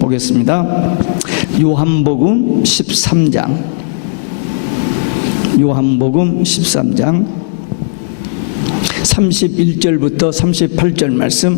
보겠습니다. 요한복음 13장, 요한복음 13장 31절부터 38절 말씀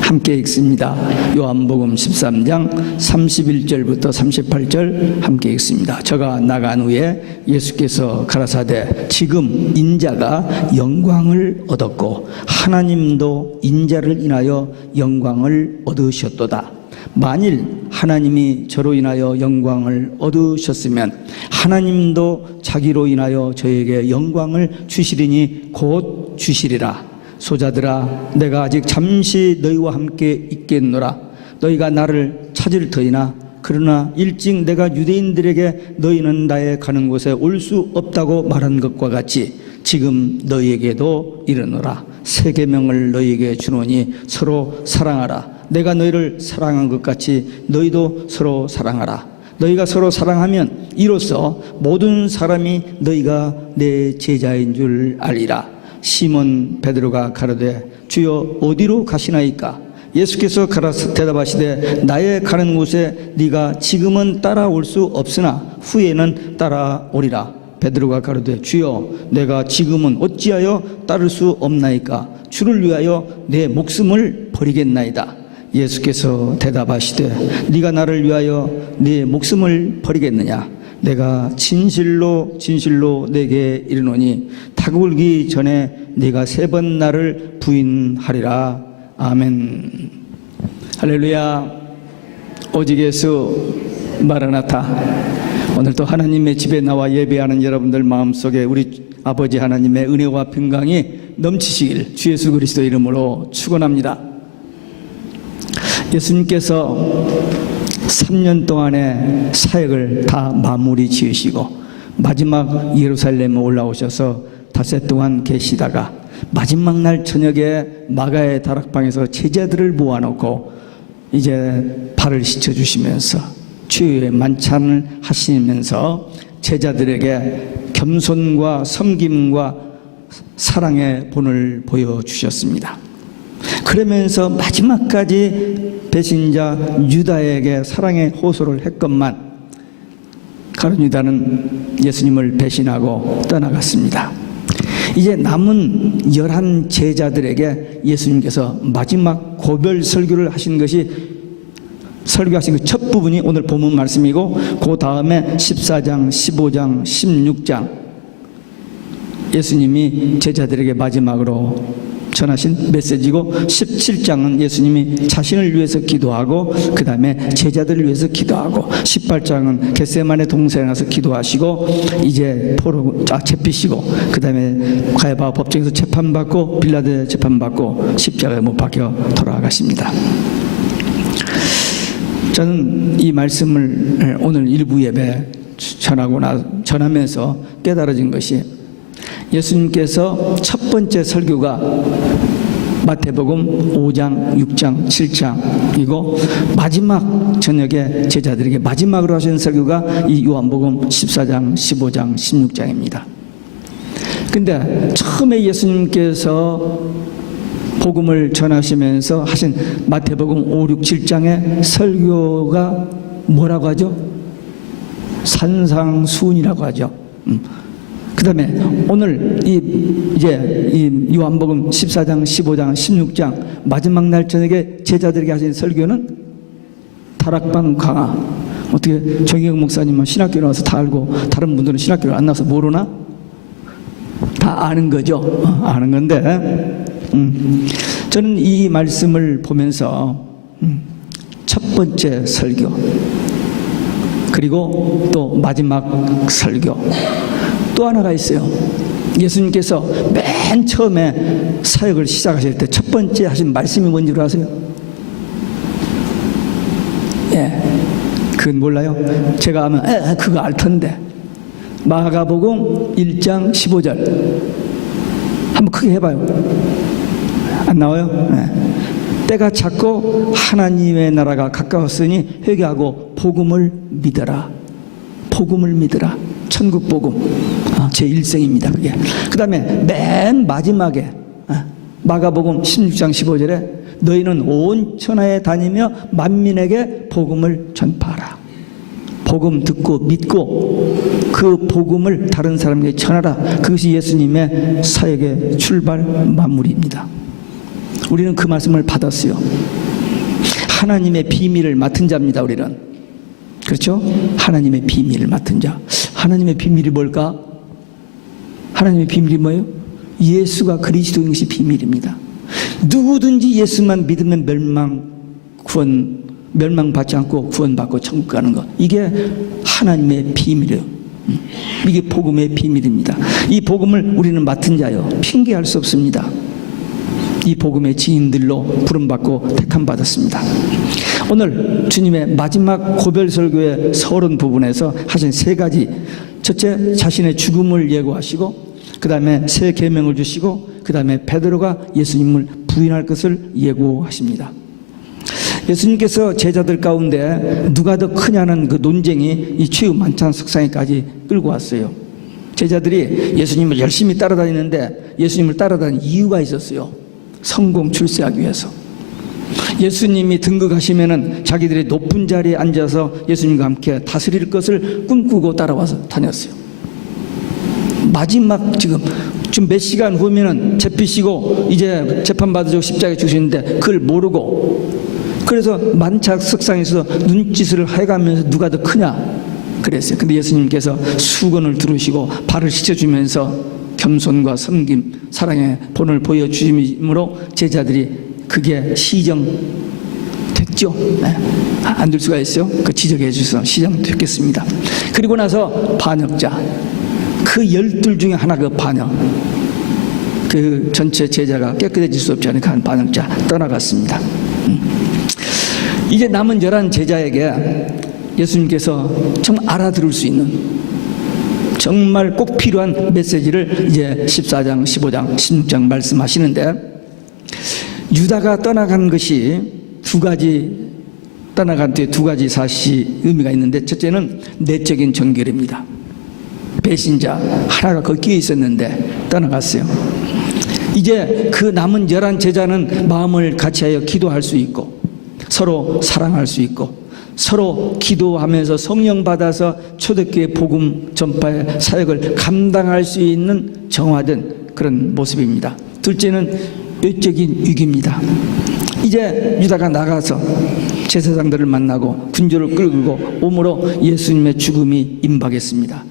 함께 읽습니다. 요한복음 13장 31절부터 38절 함께 읽습니다. 저가 나간 후에 예수께서 가라사대 지금 인자가 영광을 얻었고 하나님도 인자를 인하여 영광을 얻으셨도다. 만일 하나님이 저로 인하여 영광을 얻으셨으면 하나님도 자기로 인하여 저에게 영광을 주시리니 곧 주시리라. 소자들아, 내가 아직 잠시 너희와 함께 있겠노라. 너희가 나를 찾을 터이나 그러나 일찍 내가 유대인들에게 너희는 나의 가는 곳에 올 수 없다고 말한 것과 같이 지금 너희에게도 이르노라. 새 계명을 너희에게 주노니 서로 사랑하라. 내가 너희를 사랑한 것 같이 너희도 서로 사랑하라. 너희가 서로 사랑하면 이로써 모든 사람이 너희가 내 제자인 줄 알리라. 시몬 베드로가 가로되 주여 어디로 가시나이까? 예수께서 대답하시되 나의 가는 곳에 네가 지금은 따라올 수 없으나 후에는 따라오리라. 베드로가 가로되 주여 내가 지금은 어찌하여 따를 수 없나이까? 주를 위하여 내 목숨을 버리겠나이다. 예수께서 대답하시되 네가 나를 위하여 네 목숨을 버리겠느냐? 내가 진실로 진실로 내게 이르노니 닭울기 전에 네가 3번 나를 부인하리라. 아멘. 할렐루야. 오직 예수 마라나타. 오늘도 하나님의 집에 나와 예배하는 여러분들 마음속에 우리 아버지 하나님의 은혜와 평강이 넘치시길 주 예수 그리스도 이름으로 축원합니다. 예수님께서 3년 동안의 사역을 다 마무리 지으시고 마지막 예루살렘에 올라오셔서 닷새 동안 계시다가 마지막 날 저녁에 마가의 다락방에서 제자들을 모아놓고 이제 발을 씻어주시면서 주의 만찬을 하시면서 제자들에게 겸손과 섬김과 사랑의 본을 보여주셨습니다. 그러면서 마지막까지 배신자 유다에게 사랑의 호소를 했건만 가룟 유다는 예수님을 배신하고 떠나갔습니다. 이제 남은 11 제자들에게 예수님께서 마지막 고별 설교를 하신 것이 설교하신 그 첫 부분이 오늘 본문 말씀이고 그 다음에 14장, 15장, 16장 예수님이 제자들에게 마지막으로 전하신 메시지고 17장은 예수님이 자신을 위해서 기도하고 그 다음에 제자들을 위해서 기도하고 18장은 겟세마네 동산에 가서 기도하시고 이제 포로 잡히시고 그 다음에 가야바 법정에서 재판받고 빌라도에 재판받고 십자가에 못 박혀 돌아가십니다. 저는 이 말씀을 오늘 일부 예배 전하면서 깨달아진 것이 예수님께서 첫 번째 설교가 마태복음 5장, 6장, 7장이고 마지막 저녁에 제자들에게 마지막으로 하신 설교가 이 요한복음 14장, 15장, 16장입니다. 근데 처음에 예수님께서 복음을 전하시면서 하신 마태복음 5, 6, 7장의 설교가 뭐라고 하죠? 산상수훈이라고 하죠. 그 다음에 오늘 이제 이 요한복음 14장, 15장, 16장 마지막 날 저녁에 제자들에게 하신 설교는 다락방 강화. 어떻게 정의영 목사님은 신학교 나와서 다 알고 다른 분들은 신학교를 안 나와서 모르나? 다 아는 거죠. 아는 건데 저는 이 말씀을 보면서 첫 번째 설교 그리고 또 마지막 설교 또 하나가 있어요. 예수님께서 맨 처음에 사역을 시작하실 때 첫 번째 하신 말씀이 뭔지 아세요? 예, 그건 몰라요? 제가 하면 그거 알 텐데 마가복음 1장 15절 한번 크게 해봐요. 안 나와요? 네. 때가 찼고 하나님의 나라가 가까웠으니 회개하고 복음을 믿어라. 복음을 믿어라. 천국 복음. 제 일생입니다. 그게. 그 다음에 맨 마지막에 마가복음 16장 15절에 너희는 온 천하에 다니며 만민에게 복음을 전파하라. 복음 듣고 믿고 그 복음을 다른 사람에게 전하라. 그것이 예수님의 사역의 출발 마무리입니다. 우리는 그 말씀을 받았어요. 하나님의 비밀을 맡은 자입니다. 우리는. 그렇죠? 하나님의 비밀을 맡은 자. 하나님의 비밀이 뭘까? 하나님의 비밀이 뭐예요? 예수가 그리스도인 것이 비밀입니다. 누구든지 예수만 믿으면 멸망받지 않고 구원받고 천국 가는 것. 이게 하나님의 비밀이에요. 이게 복음의 비밀입니다. 이 복음을 우리는 맡은 자요. 핑계할 수 없습니다. 이 복음의 지인들로 부름받고 택함받았습니다. 오늘 주님의 마지막 고별 설교의 서론 부분에서 하신 세 가지. 첫째, 자신의 죽음을 예고하시고, 그 다음에 새 계명을 주시고, 그 다음에 베드로가 예수님을 부인할 것을 예고하십니다. 예수님께서 제자들 가운데 누가 더 크냐는 그 논쟁이 이 최후 만찬 석상에까지 끌고 왔어요. 제자들이 예수님을 열심히 따라다니는데 예수님을 따라다니는 이유가 있었어요. 성공 출세하기 위해서. 예수님이 등극하시면은 자기들이 높은 자리에 앉아서 예수님과 함께 다스릴 것을 꿈꾸고 따라와서 다녔어요. 마지막 지금 몇 시간 후면은 잡히시고 이제 재판받으시고 십자가에 죽으시는데 그걸 모르고, 그래서 만찬 석상에서 눈짓을 해가면서 누가 더 크냐 그랬어요. 근데 예수님께서 수건을 두르시고 발을 씻어주면서 겸손과 섬김, 사랑의 본을 보여주심으로 제자들이 그게 시정됐죠. 네. 안 될 수가 있어요. 그 지적해 주셔서 시정됐겠습니다. 그리고 나서 반역자, 그 12 중에 하나, 그 반역, 그 전체 제자가 깨끗해질 수 없지 않으니까 한 반역자 떠나갔습니다. 이제 남은 11 제자에게 예수님께서 정말 알아들을 수 있는 정말 꼭 필요한 메시지를 이제 14장, 15장, 16장 말씀하시는데, 유다가 떠나간 것이 떠나간 뒤에 두 가지 사실이 의미가 있는데, 첫째는 내적인 정결입니다. 배신자 하나가 거기 끼어 있었는데 떠나갔어요. 이제 그 남은 11 제자는 마음을 같이하여 기도할 수 있고, 서로 사랑할 수 있고, 서로 기도하면서 성령 받아서 초대교회 복음 전파의 사역을 감당할 수 있는 정화된 그런 모습입니다. 둘째는 외적인 위기입니다. 이제 유다가 나가서 제사장들을 만나고 군주를 끌고 오므로 예수님의 죽음이 임박했습니다.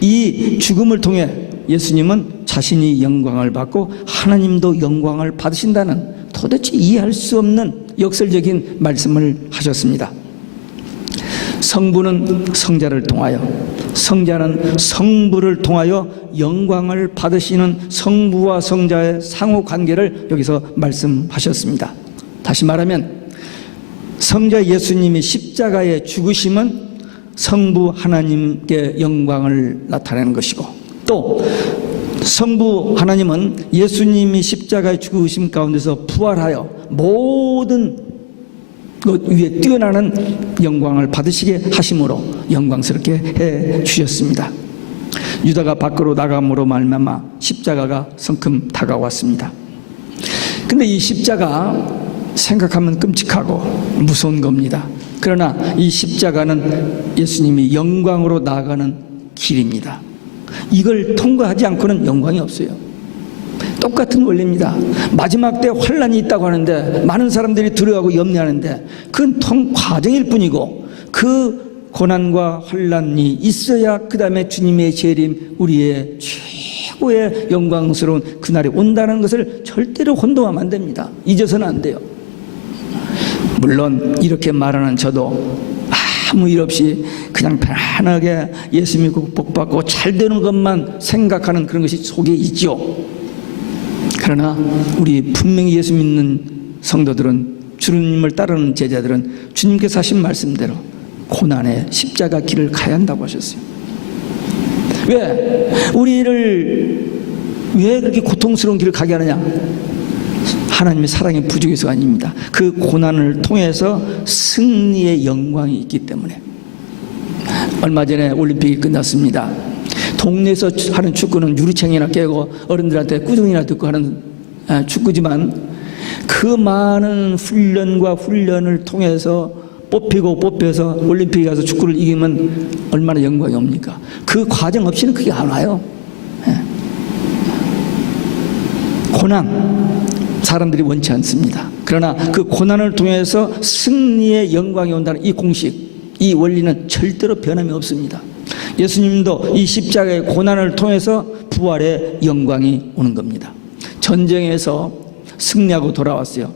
이 죽음을 통해 예수님은 자신이 영광을 받고 하나님도 영광을 받으신다는 도대체 이해할 수 없는 역설적인 말씀을 하셨습니다. 성부는 성자를 통하여, 성자는 성부를 통하여 영광을 받으시는 성부와 성자의 상호 관계를 여기서 말씀하셨습니다. 다시 말하면 성자 예수님이 십자가에 죽으심은 성부 하나님께 영광을 나타내는 것이고, 또 성부 하나님은 예수님이 십자가에 죽으심 가운데서 부활하여 모든 그 위에 뛰어나는 영광을 받으시게 하심으로 영광스럽게 해 주셨습니다. 유다가 밖으로 나감으로 말미암아 십자가가 성큼 다가왔습니다. 근데 이 십자가 생각하면 끔찍하고 무서운 겁니다. 그러나 이 십자가는 예수님이 영광으로 나아가는 길입니다. 이걸 통과하지 않고는 영광이 없어요. 똑같은 원리입니다. 마지막 때 환란이 있다고 하는데 많은 사람들이 두려워하고 염려하는데 그건 과정일 뿐이고, 그 고난과 환란이 있어야 그 다음에 주님의 재림, 우리의 최고의 영광스러운 그날이 온다는 것을 절대로 혼동하면 안 됩니다. 잊어서는 안 돼요. 물론 이렇게 말하는 저도 아무 일 없이 그냥 편안하게 예수 믿고 복받고 잘 되는 것만 생각하는 그런 것이 속에 있죠. 그러나 우리 분명히 예수 믿는 성도들은, 주님을 따르는 제자들은 주님께서 하신 말씀대로 고난의 십자가 길을 가야 한다고 하셨어요. 왜 그렇게 고통스러운 길을 가게 하느냐? 하나님의 사랑의 부족해서가 아닙니다. 그 고난을 통해서 승리의 영광이 있기 때문에. 얼마 전에 올림픽이 끝났습니다. 동네에서 하는 축구는 유리창이나 깨고 어른들한테 꾸중이나 듣고 하는 축구지만, 그 많은 훈련을 통해서 뽑혀서 올림픽에 가서 축구를 이기면 얼마나 영광이 옵니까? 그 과정 없이는 그게 안 와요. 고난, 사람들이 원치 않습니다. 그러나 그 고난을 통해서 승리의 영광이 온다는 이 공식, 이 원리는 절대로 변함이 없습니다. 예수님도 이 십자가의 고난을 통해서 부활의 영광이 오는 겁니다. 전쟁에서 승리하고 돌아왔어요.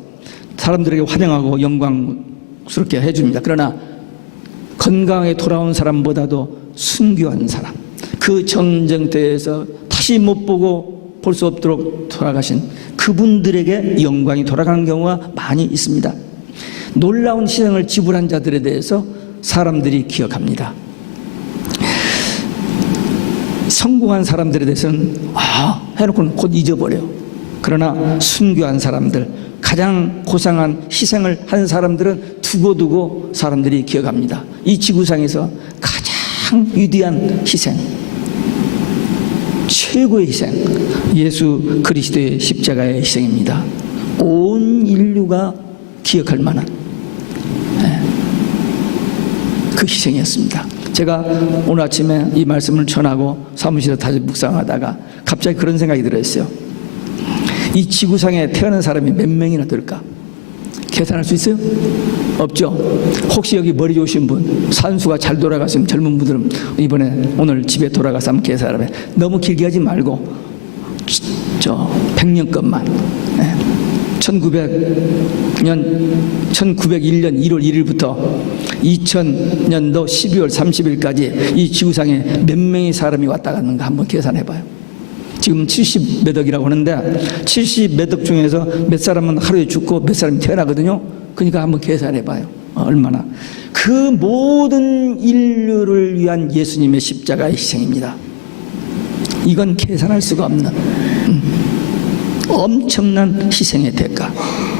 사람들에게 환영하고 영광스럽게 해줍니다. 그러나 건강하게 돌아온 사람보다도 순교한 사람, 그 전쟁터에서 다시 못 보고 볼 수 없도록 돌아가신 그분들에게 영광이 돌아가는 경우가 많이 있습니다. 놀라운 희생을 지불한 자들에 대해서 사람들이 기억합니다. 성공한 사람들에 대해서는 해놓고는 곧 잊어버려요. 그러나 순교한 사람들, 가장 고상한 희생을 한 사람들은 두고두고 사람들이 기억합니다. 이 지구상에서 가장 위대한 희생, 최고의 희생, 예수 그리스도의 십자가의 희생입니다. 온 인류가 기억할 만한 그 희생이었습니다. 제가 오늘 아침에 이 말씀을 전하고 사무실에서 다시 묵상하다가 갑자기 그런 생각이 들었어요. 이 지구상에 태어난 사람이 몇 명이나 될까? 계산할 수 있어요? 없죠? 혹시 여기 머리 좋으신 분, 산수가 잘 돌아가시면 젊은 분들은 이번에 오늘 집에 돌아가서 한번 계산하면 너무 길게 하지 말고 100년 것만 1901년 1월 1일부터 2000년도 12월 30일까지 이 지구상에 몇 명의 사람이 왔다 갔는가 한번 계산해봐요. 지금 70몇 억이라고 하는데 70몇 억 중에서 몇 사람은 하루에 죽고 몇 사람이 태어나거든요. 그러니까 한번 계산해봐요. 얼마나. 그 모든 인류를 위한 예수님의 십자가의 희생입니다. 이건 계산할 수가 없는 엄청난 희생의 대가,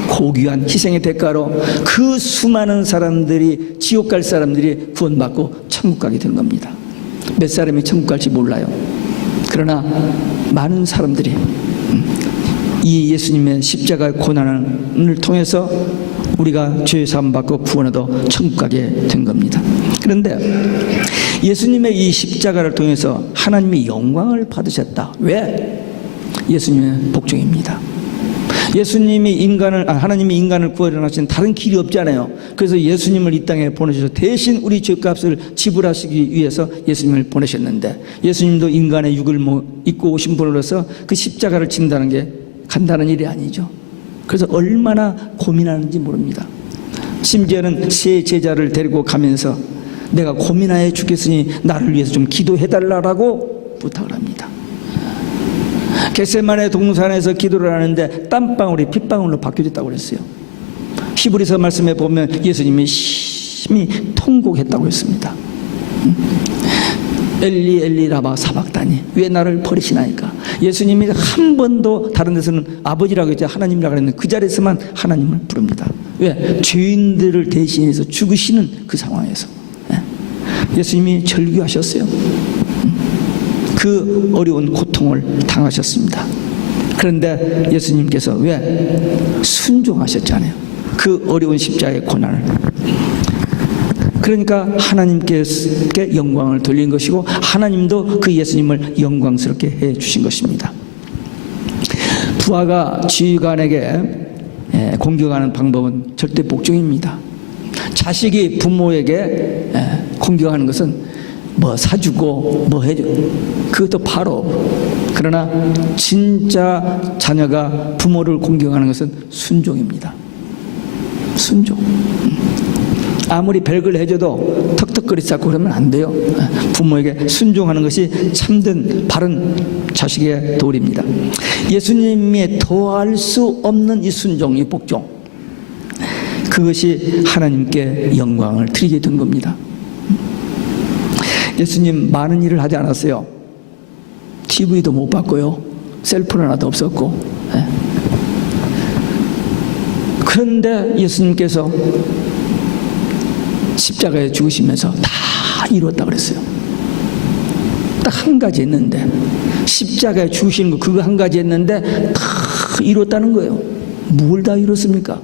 고귀한 희생의 대가로 그 수많은 사람들이, 지옥 갈 사람들이 구원받고 천국 가게 된 겁니다. 몇 사람이 천국 갈지 몰라요. 그러나 많은 사람들이 이 예수님의 십자가의 고난을 통해서 우리가 죄 사함 받고 구원 얻어 천국 가게 된 겁니다. 그런데 예수님의 이 십자가를 통해서 하나님이 영광을 받으셨다. 왜? 예수님의 복종입니다. 하나님이 인간을 구원하신 다른 길이 없잖아요. 그래서 예수님을 이 땅에 보내셔서 대신 우리 죄값을 지불하시기 위해서 예수님을 보내셨는데, 예수님도 인간의 육을 입고 오신 분으로서 그 십자가를 진다는 게 간단한 일이 아니죠. 그래서 얼마나 고민하는지 모릅니다. 심지어는 세 제자를 데리고 가면서 내가 고민하여 죽겠으니 나를 위해서 좀 기도해달라고 부탁을 합니다. 겟세마네 동산에서 기도를 하는데 땀방울이 핏방울로 바뀌어졌다고 그랬어요. 히브리서 말씀에 보면 예수님이 심히 통곡했다고 했습니다. 엘리 엘리 라마 사박다니, 왜 나를 버리시나이까. 예수님이 한 번도 다른 데서는 아버지라고 했죠, 하나님이라고 했는데 그 자리에서만 하나님을 부릅니다. 왜? 죄인들을 대신해서 죽으시는 그 상황에서 예수님이 절규하셨어요. 그 어려운 고통을 당하셨습니다. 그런데 예수님께서 왜? 순종하셨잖아요. 그 어려운 십자가의 고난을. 그러니까 하나님께 영광을 돌린 것이고, 하나님도 그 예수님을 영광스럽게 해 주신 것입니다. 부하가 지휘관에게 공격하는 방법은 절대 복종입니다. 자식이 부모에게 공격하는 것은 뭐 사주고 뭐 해줘, 그것도 바로. 그러나 진짜 자녀가 부모를 공경하는 것은 순종입니다. 순종. 아무리 별걸 해줘도 턱턱거리 쌓고 그러면 안 돼요. 부모에게 순종하는 것이 참된 바른 자식의 도리입니다. 예수님이 더할 수 없는 이 순종, 이 복종, 그것이 하나님께 영광을 드리게 된 겁니다. 예수님 많은 일을 하지 않았어요. TV도 못 봤고요, 셀폰 하나도 없었고. 그런데 예수님께서 십자가에 죽으시면서 다 이루었다고 그랬어요. 딱 한 가지 했는데, 십자가에 죽으시는 거 그거 한 가지 했는데 다 이루었다는 거예요. 뭘 다 이뤘습니까?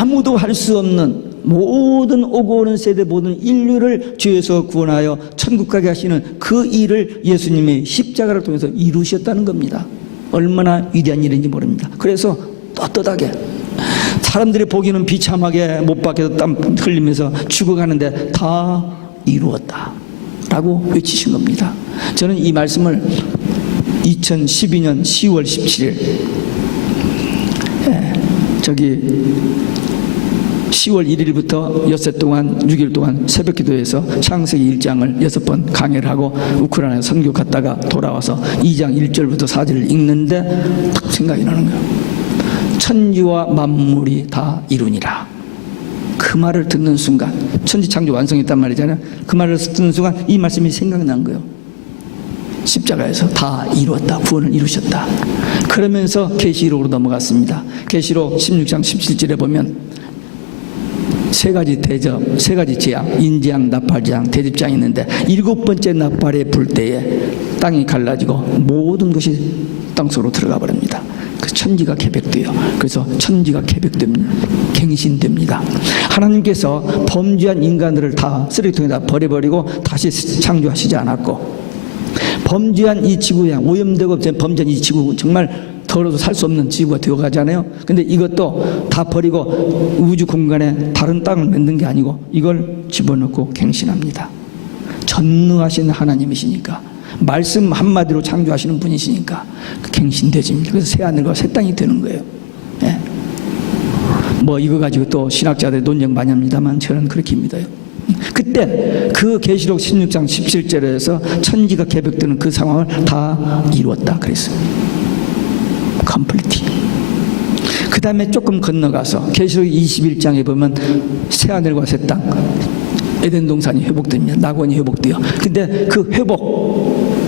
아무도 할 수 없는 모든 오고 오는 세대 모든 인류를 죄에서 구원하여 천국 가게 하시는 그 일을 예수님의 십자가를 통해서 이루셨다는 겁니다. 얼마나 위대한 일인지 모릅니다. 그래서 떳떳하게 사람들이 보기는 비참하게 못 박혀서 땀 흘리면서 죽어가는데 다 이루었다 라고 외치신 겁니다. 저는 이 말씀을 2012년 10월 17일 10월 1일부터 엿새 동안 6일 동안 새벽 기도에서 창세기 1장을 6번 강의를 하고 우크라이나 선교 갔다가 돌아와서 2장 1절부터 4절을 읽는데 딱 생각이 나는 거예요. 천지와 만물이 다 이루니라. 그 말을 듣는 순간, 천지 창조 완성했단 말이잖아요. 그 말을 듣는 순간 이 말씀이 생각난 거예요. 십자가에서 다 이루었다. 구원을 이루셨다. 그러면서 계시록으로 넘어갔습니다. 계시록 16장 17절에 보면 세 가지 대접, 세 가지 재앙, 인재앙, 나팔재앙, 대집장이 있는데 7번째 나팔에 불 때에 땅이 갈라지고 모든 것이 땅속으로 들어가 버립니다. 그 천지가 개벽돼요. 그래서 천지가 개벽됩니다. 갱신됩니다. 하나님께서 범죄한 인간들을 다 쓰레기통에다 버려버리고 다시 창조하시지 않았고, 범죄한 이 지구에 오염되고 범죄한 이 지구 정말 더러워서 살 수 없는 지구가 되어가잖아요. 근데 이것도 다 버리고 우주 공간에 다른 땅을 만든 게 아니고 이걸 집어넣고 갱신합니다. 전능하신 하나님이시니까, 말씀 한마디로 창조하시는 분이시니까 갱신되집니다. 그래서 새 하늘과 새 땅이 되는 거예요. 예. 뭐 이거 가지고 또 신학자들이 논쟁 많이 합니다만 저는 그렇게 믿어요. 그때 그 계시록 16장 17절에서 천지가 개벽되는 그 상황을 다 이루었다 그랬어요. 컴플리트. 그 다음에 조금 건너가서 계시록 21장에 보면 새하늘과 새 땅, 에덴 동산이 회복됩니다. 낙원이 회복돼요. 근데 그 회복,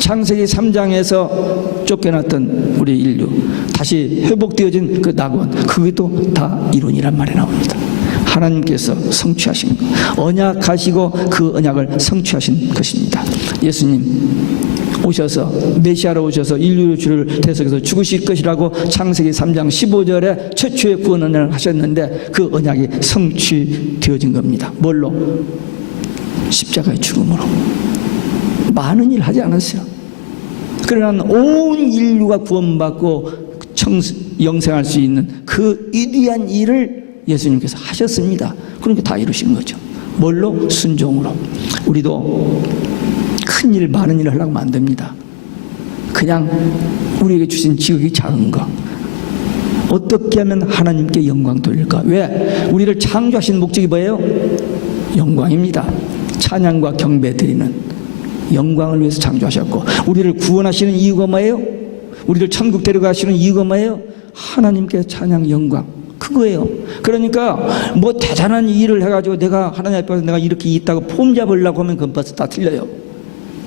창세기 3장에서 쫓겨났던 우리 인류 다시 회복되어진 그 낙원, 그것도 다 이론이란 말이 나옵니다. 하나님께서 성취하신 것, 언약하시고 그 언약을 성취하신 것입니다. 예수님 오셔서, 메시아로 오셔서 인류의 주를 대속해서 죽으실 것이라고 창세기 3장 15절에 최초의 구원 언약을 하셨는데 그 언약이 성취되어진 겁니다. 뭘로? 십자가의 죽음으로. 많은 일 하지 않았어요. 그러나 온 인류가 구원받고 영생할 수 있는 그 위대한 일을 예수님께서 하셨습니다. 그러니까 다 이루신 거죠. 뭘로? 순종으로. 우리도 큰 일, 많은 일을 하려고 하면 안 됩니다. 그냥 우리에게 주신 지극히 작은 거, 어떻게 하면 하나님께 영광 돌릴까? 왜? 우리를 창조하신 목적이 뭐예요? 영광입니다. 찬양과 경배 드리는 영광을 위해서 창조하셨고, 우리를 구원하시는 이유가 뭐예요? 우리를 천국 데려가시는 이유가 뭐예요? 하나님께 찬양, 영광, 그거예요. 그러니까 뭐 대단한 일을 해가지고 내가 하나님 앞에서 내가 이렇게 있다고 폼 잡으려고 하면 그건 벌써 다 틀려요.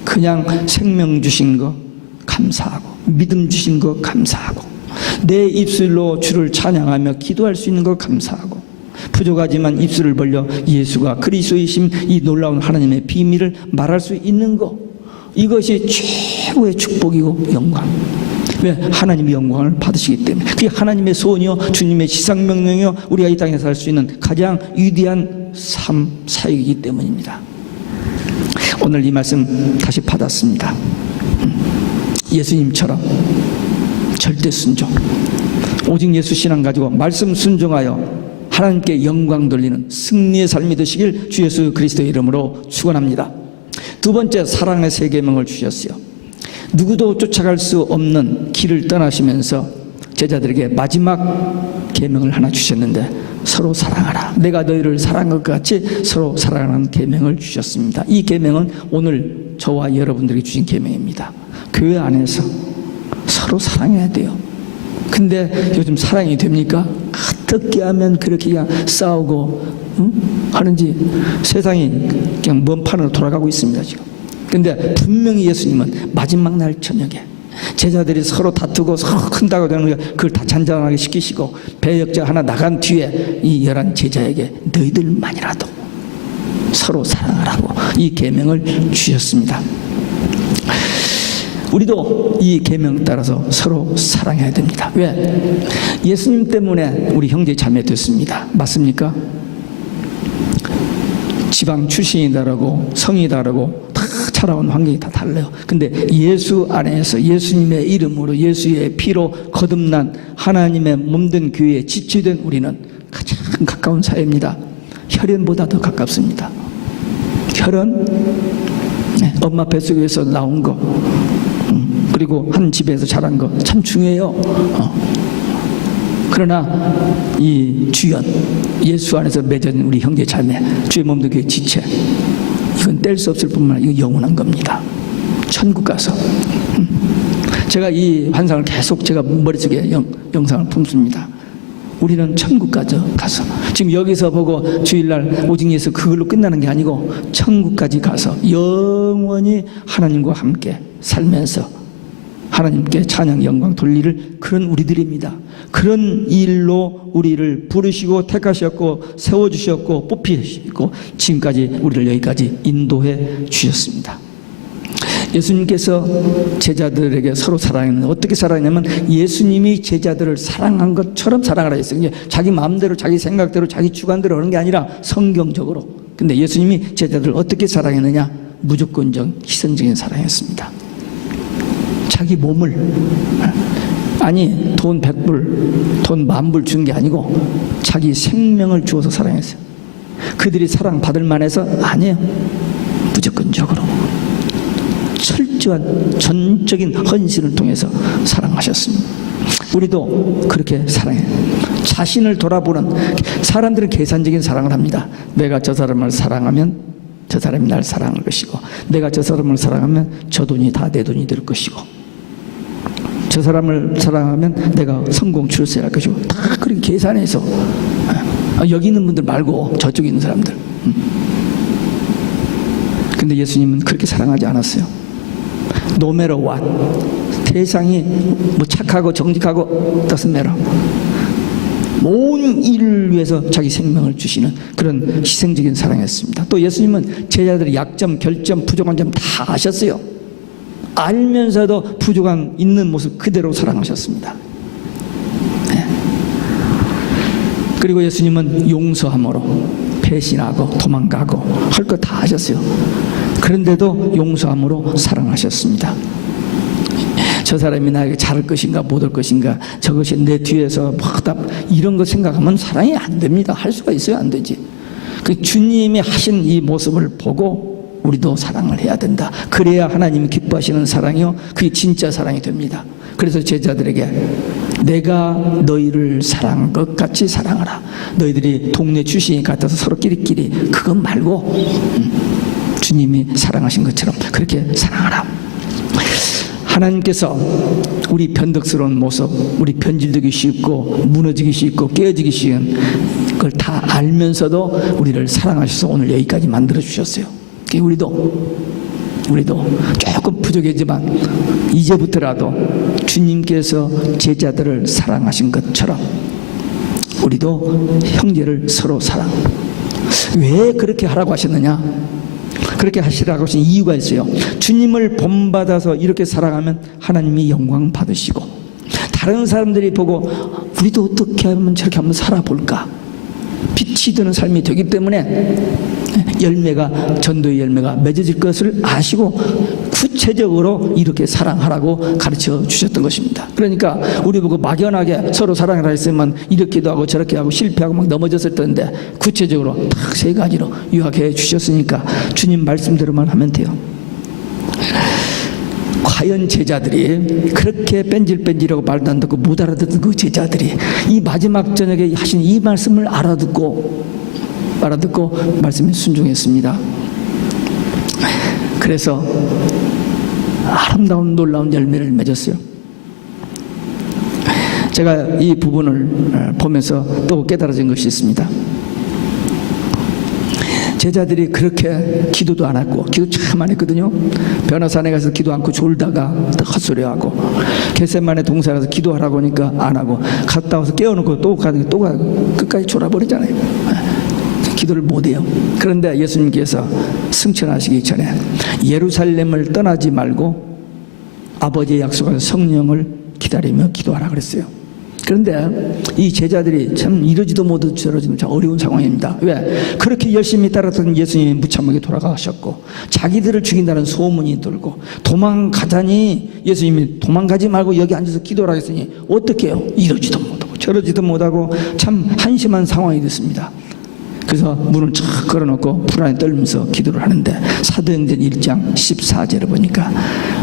그냥 생명 주신 거 감사하고, 믿음 주신 거 감사하고, 내 입술로 주를 찬양하며 기도할 수 있는 거 감사하고, 부족하지만 입술을 벌려 예수가 그리스도이심 이 놀라운 하나님의 비밀을 말할 수 있는 거, 이것이 최고의 축복이고 영광. 왜? 하나님의 영광을 받으시기 때문에. 그게 하나님의 소원이요, 주님의 지상명령이요, 우리가 이 땅에 살 수 있는 가장 위대한 삶, 사역이기 때문입니다. 오늘 이 말씀 다시 받았습니다. 예수님처럼 절대 순종, 오직 예수 신앙 가지고 말씀 순종하여 하나님께 영광 돌리는 승리의 삶이 되시길 주 예수 그리스도의 이름으로 축원합니다. 두 번째, 사랑의 세 계명을 주셨어요. 누구도 쫓아갈 수 없는 길을 떠나시면서 제자들에게 마지막 계명을 하나 주셨는데, 서로 사랑하라. 내가 너희를 사랑한 것 같이 서로 사랑하는 계명을 주셨습니다. 이 계명은 오늘 저와 여러분들에게 주신 계명입니다. 교회 안에서 서로 사랑해야 돼요. 근데 요즘 사랑이 됩니까? 어떻게 하면 그렇게 그냥 싸우고 하는지 세상이 그냥 먼 판으로 돌아가고 있습니다 지금. 근데 분명히 예수님은 마지막 날 저녁에 제자들이 서로 다투고 서로 큰다고 되는 거, 그걸 다 잔잔하게 시키시고 배역자 하나 나간 뒤에 이 11 제자에게 너희들만이라도 서로 사랑하라고 이 계명을 주셨습니다. 우리도 이 계명 따라서 서로 사랑해야 됩니다. 왜? 예수님 때문에 우리 형제 자매 됐습니다. 맞습니까? 지방 출신이 다르고 성이 다르고 다 자라온 환경이 다 달라요. 근데 예수 안에서 예수님의 이름으로 예수의 피로 거듭난 하나님의 몸된 교회에 지체된 우리는 가장 가까운 사이입니다. 혈연보다 더 가깝습니다. 혈연, 엄마 뱃속에서 나온 거, 그리고 한 집에서 자란 거 참 중요해요. 그러나 이 주연, 예수 안에서 맺은 우리 형제 자매, 주의 몸도 교회 지체, 이건 뗄 수 없을 뿐만 아니라 이거 영원한 겁니다. 천국 가서. 제가 이 환상을 계속 제가 머릿속에 영상을 품습니다. 우리는 천국 가서 지금 여기서 보고 주일날 오직 예수 그걸로 끝나는 게 아니고 천국까지 가서 영원히 하나님과 함께 살면서 하나님께 찬양 영광 돌리를 그런 우리들입니다. 그런 일로 우리를 부르시고 택하셨고 세워주셨고 뽑히셨고 지금까지 우리를 여기까지 인도해 주셨습니다. 예수님께서 제자들에게 서로 사랑했는데 어떻게 사랑했냐면 예수님이 제자들을 사랑한 것처럼 사랑하라 했어요. 자기 마음대로 자기 생각대로 자기 주관대로 하는 게 아니라 성경적으로. 근데 예수님이 제자들을 어떻게 사랑했느냐? 무조건적 희생적인 사랑했습니다. 자기 몸을, 아니 돈 100불 돈 10,000불 준 게 아니고 자기 생명을 주어서 사랑했어요. 그들이 사랑받을 만해서? 아니에요. 무조건적으로 철저한 전적인 헌신을 통해서 사랑하셨습니다. 우리도 그렇게 사랑해요. 자신을 돌아보는, 사람들은 계산적인 사랑을 합니다. 내가 저 사람을 사랑하면 저 사람이 날 사랑할 것이고, 내가 저 사람을 사랑하면 저 돈이 다 내 돈이 될 것이고, 저 사람을 사랑하면 내가 성공 출세할 것이고, 다 그렇게 계산해서, 여기 있는 분들 말고 저쪽에 있는 사람들. 근데 예수님은 그렇게 사랑하지 않았어요. No matter what. 세상이 뭐 착하고 정직하고 doesn't matter. 온 일을 위해서 자기 생명을 주시는 그런 희생적인 사랑이었습니다. 또 예수님은 제자들의 약점, 결점, 부족한 점 다 아셨어요. 알면서도 부족한 있는 모습 그대로 사랑하셨습니다. 네. 그리고 예수님은 용서함으로 배신하고 도망가고 할 거 다 하셨어요. 그런데도 용서함으로 사랑하셨습니다. 저 사람이 나에게 잘할 것인가 못할 것인가, 저것이 내 뒤에서 이런 거 생각하면 사랑이 안 됩니다. 할 수가 있어요? 안 되지. 그 주님이 하신 이 모습을 보고 우리도 사랑을 해야 된다. 그래야 하나님이 기뻐하시는 사랑이요, 그게 진짜 사랑이 됩니다. 그래서 제자들에게 내가 너희를 사랑한 것 같이 사랑하라. 너희들이 동네 출신이 같아서 서로 끼리끼리 그것 말고 주님이 사랑하신 것처럼 그렇게 사랑하라. 하나님께서 우리 변덕스러운 모습, 우리 변질되기 쉽고 무너지기 쉽고 깨어지기 쉬운 그걸 다 알면서도 우리를 사랑하셔서 오늘 여기까지 만들어 주셨어요. 우리도 조금 부족하지만 이제부터라도 주님께서 제자들을 사랑하신 것처럼 우리도 형제를 서로 사랑. 왜 그렇게 하라고 하셨느냐? 그렇게 하시라고 하신 이유가 있어요. 주님을 본받아서 이렇게 사랑하면 하나님이 영광 받으시고, 다른 사람들이 보고 우리도 어떻게 하면 저렇게 한번 살아볼까, 빛이 드는 삶이 되기 때문에 열매가, 전도의 열매가 맺어질 것을 아시고 구체적으로 이렇게 사랑하라고 가르쳐 주셨던 것입니다. 그러니까 우리 보고 막연하게 서로 사랑하라 했으면 이렇게도 하고 저렇게 하고 실패하고 막 넘어졌을 텐데, 구체적으로 딱 세 가지로 요약해 주셨으니까 주님 말씀대로만 하면 돼요. 과연 제자들이 그렇게 뺀질뺀질하고 말도 안 듣고 못 알아듣는 그 제자들이 이 마지막 저녁에 하신 이 말씀을 알아듣고 말씀에 순종했습니다. 그래서 아름다운 놀라운 열매를 맺었어요. 제가 이 부분을 보면서 또 깨달아진 것이 있습니다. 제자들이 그렇게 기도도 안 했고, 기도 참 안 했거든요. 변화산에 가서 기도 않고 졸다가 헛소리하고, 겟세마네 동산에 가서 기도하라고 하니까 안 하고, 갔다 와서 깨워놓고 또 가고 끝까지 졸아버리잖아요. 기도를 못해요. 그런데 예수님께서 승천하시기 전에 예루살렘을 떠나지 말고 아버지의 약속한 성령을 기다리며 기도하라 그랬어요. 그런데 이 제자들이 참 이러지도 못하고 저러지도 참 어려운 상황입니다. 왜? 그렇게 열심히 따랐던 예수님이 무참하게 돌아가셨고 자기들을 죽인다는 소문이 돌고 도망가자니 예수님이 도망가지 말고 여기 앉아서 기도하라 했으니 어떻게 해요? 이러지도 못하고 저러지도 못하고 참 한심한 상황이 됐습니다. 그래서 문을 쫙 걸어놓고 불안에 떨면서 기도를 하는데 사도행전 1장 14절을 보니까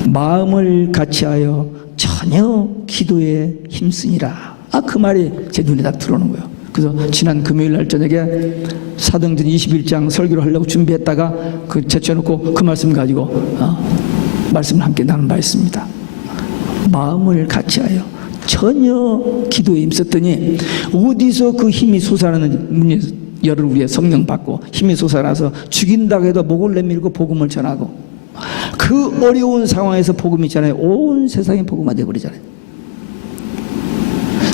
마음을 같이하여 전혀 기도에 힘쓰니라. 그 말이 제 눈에 다 들어오는 거예요. 그래서 지난 금요일 날 저녁에 사도행전 21장 설교를 하려고 준비했다가 제쳐놓고 그 말씀 가지고 말씀을 함께 나눈 바 있습니다. 마음을 같이하여 전혀 기도에 힘썼더니 어디서 그 힘이 솟아나는 열을 위해 성령 받고 힘이 솟아나서 죽인다고 해도 목을 내밀고 복음을 전하고 그 어려운 상황에서 복음이 있잖아요. 온 세상에 복음화 되어버리잖아요.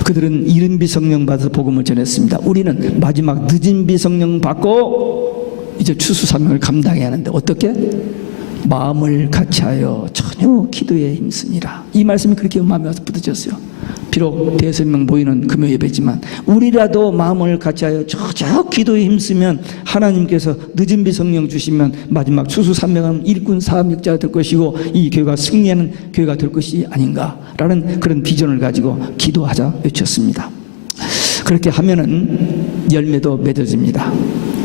그들은 이른 비 성령 받아서 복음을 전했습니다. 우리는 마지막 늦은 비 성령 받고 이제 추수 사명을 감당해야 하는데 어떻게? 마음을 같이하여 전혀 기도에 힘쓰니라. 이 말씀이 그렇게 마음에 와서 부딪혔어요. 비록 대여섯 명 모이는 금요 예배지만 우리라도 마음을 같이하여 저저 기도에 힘쓰면 하나님께서 늦은 비 성령 주시면 마지막 추수 산명하는 일꾼 사업력자가 될 것이고 이 교회가 승리하는 교회가 될 것이 아닌가라는 그런 비전을 가지고 기도하자 외쳤습니다. 그렇게 하면은 열매도 맺어집니다.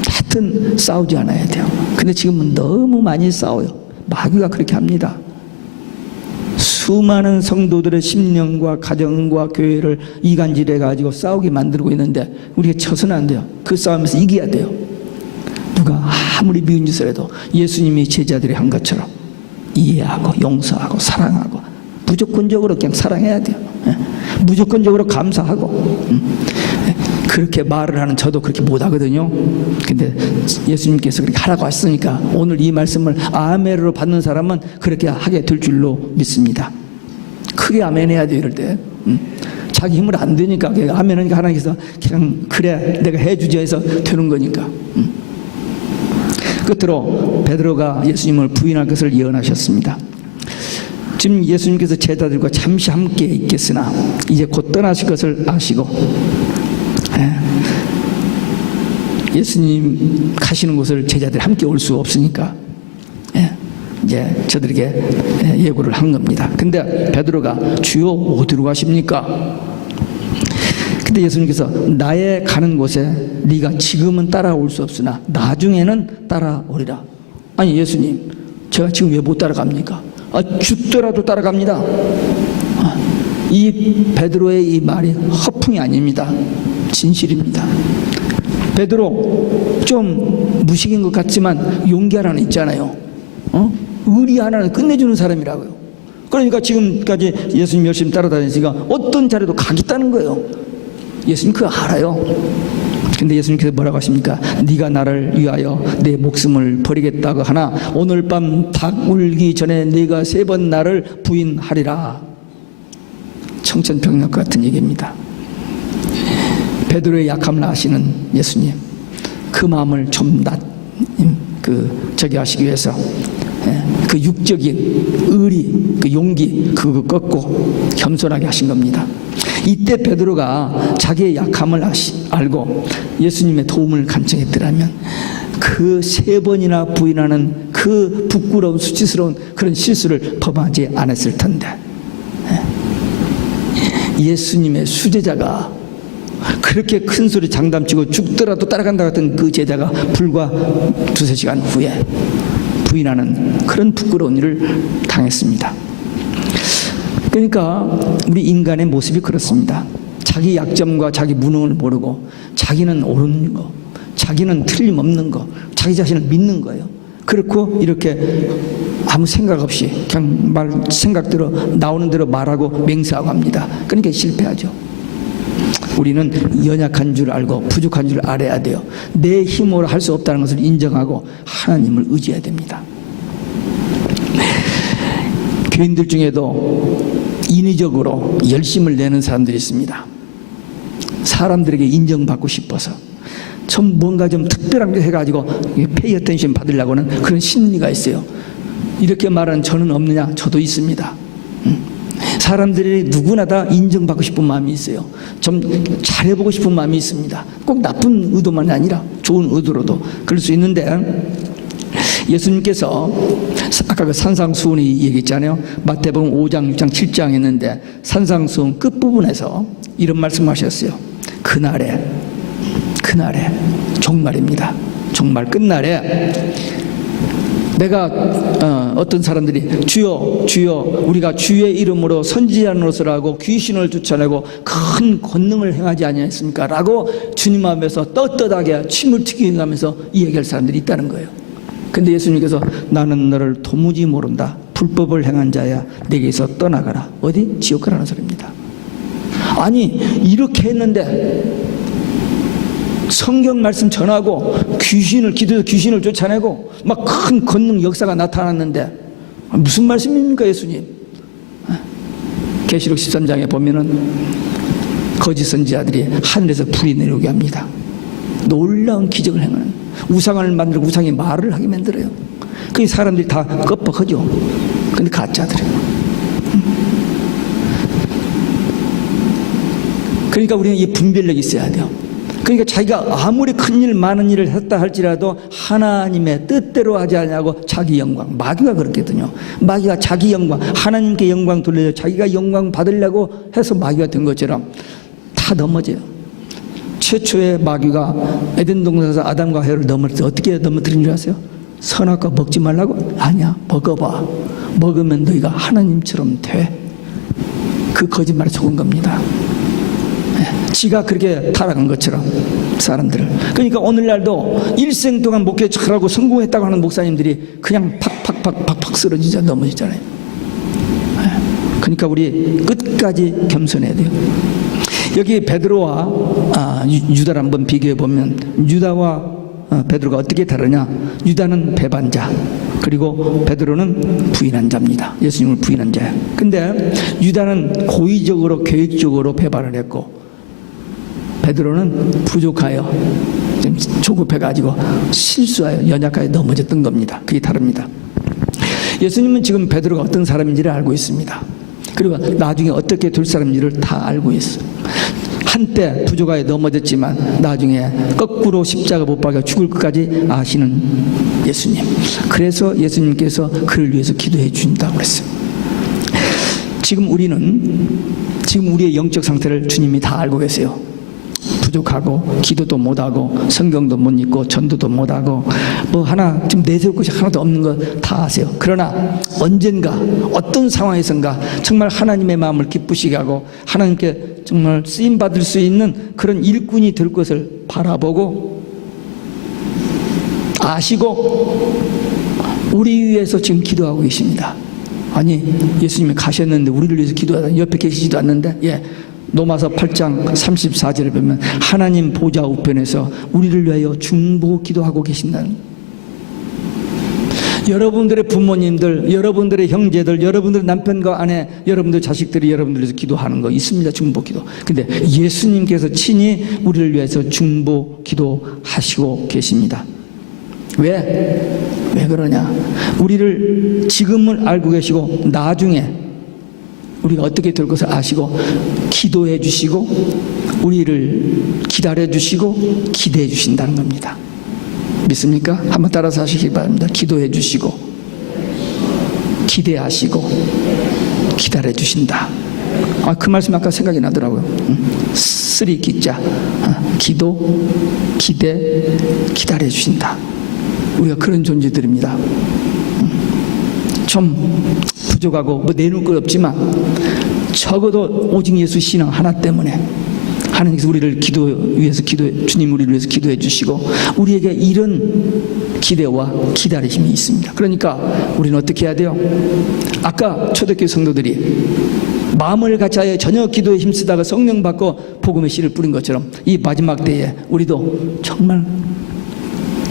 하여튼 싸우지 않아야 돼요. 근데 지금은 너무 많이 싸워요. 마귀가 그렇게 합니다. 수많은 성도들의 심령과 가정과 교회를 이간질해 가지고 싸우게 만들고 있는데 우리가 쳐서는 안 돼요. 그 싸움에서 이겨야 돼요. 누가 아무리 미운 짓을 해도 예수님이 제자들이 한 것처럼 이해하고 용서하고 사랑하고 무조건적으로 그냥 사랑해야 돼요. 무조건적으로 감사하고 그렇게 말을 하는 저도 그렇게 못하거든요. 근데 예수님께서 그렇게 하라고 하셨으니까 오늘 이 말씀을 아멘으로 받는 사람은 그렇게 하게 될 줄로 믿습니다. 크게 아멘 해야 돼요. 이럴 때 자기 힘으로 안 되니까 아멘 하니까 하나님께서 그냥 그래 내가 해주지 해서 되는 거니까. 끝으로 베드로가 예수님을 부인할 것을 예언하셨습니다. 지금 예수님께서 제자들과 잠시 함께 있겠으나 이제 곧 떠나실 것을 아시고 예수님 가시는 곳을 제자들이 함께 올 수 없으니까 이제 저들에게 예고를 한 겁니다. 근데 베드로가 주여 어디로 가십니까? 근데 예수님께서 나의 가는 곳에 네가 지금은 따라올 수 없으나 나중에는 따라오리라. 아니 예수님 제가 지금 왜 못 따라갑니까? 죽더라도 따라갑니다. 이 베드로의 이 말이 허풍이 아닙니다. 진실입니다. 베드로 좀 무식인 것 같지만 용기 하나는 있잖아요. 의리 하나는 끝내주는 사람이라고요. 그러니까 지금까지 예수님 열심히 따라다니니까 어떤 자리도 가겠다는 거예요. 예수님 그거 알아요. 근데 예수님께서 뭐라고 하십니까? 네가 나를 위하여 내 목숨을 버리겠다고 하나 오늘 밤 닭 울기 전에 네가 3번 나를 부인하리라. 청천벽력 같은 얘기입니다. 베드로의 약함을 아시는 예수님 그 마음을 좀 저기 하시기 위해서 그 육적인 의리 그 용기 그거 꺾고 겸손하게 하신 겁니다. 이때 베드로가 자기의 약함을 알고 예수님의 도움을 간청했더라면 그 3번이나 부인하는 그 부끄러운 수치스러운 그런 실수를 범하지 않았을 텐데 예수님의 수제자가 그렇게 큰 소리 장담치고 죽더라도 따라간다 같은 그 제자가 불과 2-3시간 후에 부인하는 그런 부끄러운 일을 당했습니다. 그러니까 우리 인간의 모습이 그렇습니다. 자기 약점과 자기 무능을 모르고 자기는 옳은 거, 자기는 틀림없는 거, 자기 자신을 믿는 거예요. 그렇고 이렇게 아무 생각 없이 그냥 생각대로 나오는 대로 말하고 맹세하고 합니다. 그러니까 실패하죠. 우리는 연약한 줄 알고 부족한 줄 알아야 돼요. 내 힘으로 할 수 없다는 것을 인정하고 하나님을 의지해야 됩니다. 교인들 중에도 인위적으로 열심을 내는 사람들이 있습니다. 사람들에게 인정받고 싶어서 좀 뭔가 좀 특별한 거 해가지고 페이 어텐션 받으려고 하는 그런 심리가 있어요. 이렇게 말하는 저는 없느냐? 저도 있습니다. 사람들이 누구나 다 인정받고 싶은 마음이 있어요. 좀 잘해보고 싶은 마음이 있습니다. 꼭 나쁜 의도만이 아니라 좋은 의도로도 그럴 수 있는데, 예수님께서 아까 그 산상수훈이 얘기했잖아요. 마태복음 5장, 6장, 7장 했는데 산상수훈 끝부분에서 이런 말씀하셨어요. 그날에 종말입니다. 종말 끝날에 내가 어떤 사람들이 주여 주여 우리가 주의 이름으로 선지자는 것을 하고 귀신을 쫓아내고 큰 권능을 행하지 아니했습니까? 라고 주님 앞에서 떳떳하게 침을 튀겨가면서 이야기할 사람들이 있다는 거예요. 근데 예수님께서 나는 너를 도무지 모른다. 불법을 행한 자야 내게서 떠나가라. 어디? 지옥 가라는 소리입니다. 아니 이렇게 했는데 성경 말씀 전하고 기도해서 귀신을 쫓아내고 막 큰 권능 역사가 나타났는데 무슨 말씀입니까 예수님? 계시록 13장에 보면은 거짓 선지자들이 하늘에서 불이 내려오게 합니다. 놀라운 기적을 행하는, 우상을 만들고 우상이 말을 하게 만들어요. 그 사람들이 다 껍벅하죠. 근데 가짜들이에요. 그러니까 우리는 이 분별력이 있어야 돼요. 그러니까 자기가 아무리 큰일 많은 일을 했다 할지라도 하나님의 뜻대로 하지 않냐고 자기 영광, 마귀가 그렇거든요. 마귀가 자기 영광, 하나님께 영광 돌려서 자기가 영광 받으려고 해서 마귀가 된 것처럼 다 넘어져요. 최초의 마귀가 에덴 동산에서 아담과 하와를 넘어뜨려 어떻게 넘어뜨린 줄 아세요? 선악과 먹지 말라고? 아니야, 먹어봐. 먹으면 너희가 하나님처럼 돼. 그 거짓말에 속은 겁니다. 지가 그렇게 타락한 것처럼 사람들을. 그러니까 오늘날도 일생 동안 목회 잘하고 성공했다고 하는 목사님들이 그냥 팍팍 쓰러지자 넘어지잖아요. 그러니까 우리 끝까지 겸손해야 돼요. 여기 베드로와 유다를 한번 비교해 보면 유다와 베드로가 어떻게 다르냐? 유다는 배반자, 그리고 베드로는 부인한 자입니다. 예수님을 부인한 자예요. 근데 유다는 고의적으로 계획적으로 배반을 했고 베드로는 부족하여 좀 조급해가지고 실수하여 연약하여 넘어졌던 겁니다. 그게 다릅니다. 예수님은 지금 베드로가 어떤 사람인지를 알고 있습니다. 그리고 나중에 어떻게 될 사람인지를 다 알고 있어요. 한때 부족하여 넘어졌지만 나중에 거꾸로 십자가 못 박혀 죽을 것까지 아시는 예수님. 그래서 예수님께서 그를 위해서 기도해 주신다고 그랬어요. 지금 우리의 영적 상태를 주님이 다 알고 계세요. 부족하고 기도도 못하고 성경도 못 읽고 전도도 못하고 뭐 하나 지금 내세울 것이 하나도 없는 거 다 아세요. 그러나 언젠가 어떤 상황에선가 정말 하나님의 마음을 기쁘시게 하고 하나님께 정말 쓰임받을 수 있는 그런 일꾼이 될 것을 바라보고 아시고 우리 위해서 지금 기도하고 계십니다. 아니 예수님이 가셨는데 우리를 위해서 기도하다 옆에 계시지도 않는데 로마서 8장 34절에 보면 하나님 보좌 우편에서 우리를 위하여 중보 기도하고 계신다는. 여러분들의 부모님들, 여러분들의 형제들, 여러분들의 남편과 아내, 여러분들 자식들이 여러분들 위해서 기도하는 거 있습니다. 중보 기도. 근데 예수님께서 친히 우리를 위해서 중보 기도하시고 계십니다. 왜 그러냐? 우리를 지금은 알고 계시고 나중에 우리가 어떻게 될 것을 아시고 기도해 주시고 우리를 기다려 주시고 기대해 주신다는 겁니다. 믿습니까? 한번 따라서 하시기 바랍니다. 기도해 주시고 기대하시고 기다려 주신다. 그 말씀 아까 생각이 나더라고요. 쓰리 기자 기도, 기대, 기다려 주신다. 우리가 그런 존재들입니다. 좀 부족하고 뭐 내놓을 것 없지만 적어도 오직 예수 신앙 하나 때문에 하나님께서 우리를 주님 우리를 위해서 기도해 주시고 우리에게 이런 기대와 기다리심이 있습니다. 그러니까 우리는 어떻게 해야 돼요? 아까 초대교회 성도들이 마음을 같이하여 저녁 기도에 힘쓰다가 성령 받고 복음의 씨를 뿌린 것처럼 이 마지막 때에 우리도 정말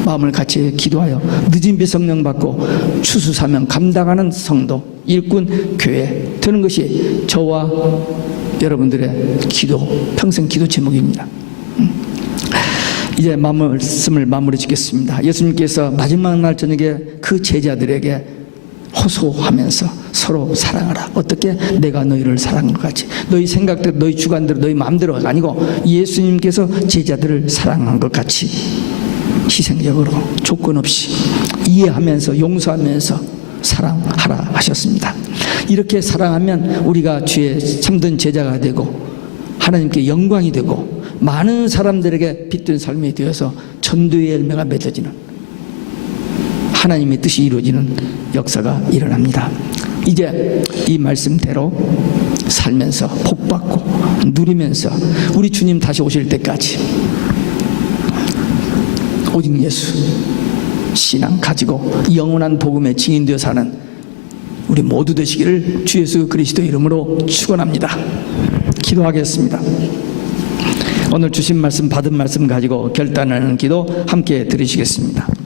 마음을 같이 기도하여 늦은 비 성령 받고 추수사명 감당하는 성도, 일꾼, 교회 되는 것이 저와 여러분들의 기도, 평생 기도 제목입니다. 이제 말씀을 마무리 짓겠습니다. 예수님께서 마지막 날 저녁에 그 제자들에게 호소하면서 서로 사랑하라. 어떻게? 내가 너희를 사랑한 것 같이. 너희 생각대로, 너희 주관대로, 너희 마음대로가 아니고 예수님께서 제자들을 사랑한 것 같이 희생적으로 조건 없이 이해하면서 용서하면서 사랑하라 하셨습니다. 이렇게 사랑하면 우리가 주의 참된 제자가 되고 하나님께 영광이 되고 많은 사람들에게 빛된 삶이 되어서 전도의 열매가 맺어지는 하나님의 뜻이 이루어지는 역사가 일어납니다. 이제 이 말씀대로 살면서 복받고 누리면서 우리 주님 다시 오실 때까지 오직 예수 신앙 가지고 영원한 복음의 증인되어 사는 우리 모두 되시기를 주 예수 그리스도 이름으로 축원합니다. 기도하겠습니다. 오늘 주신 말씀 받은 말씀 가지고 결단하는 기도 함께 드리시겠습니다.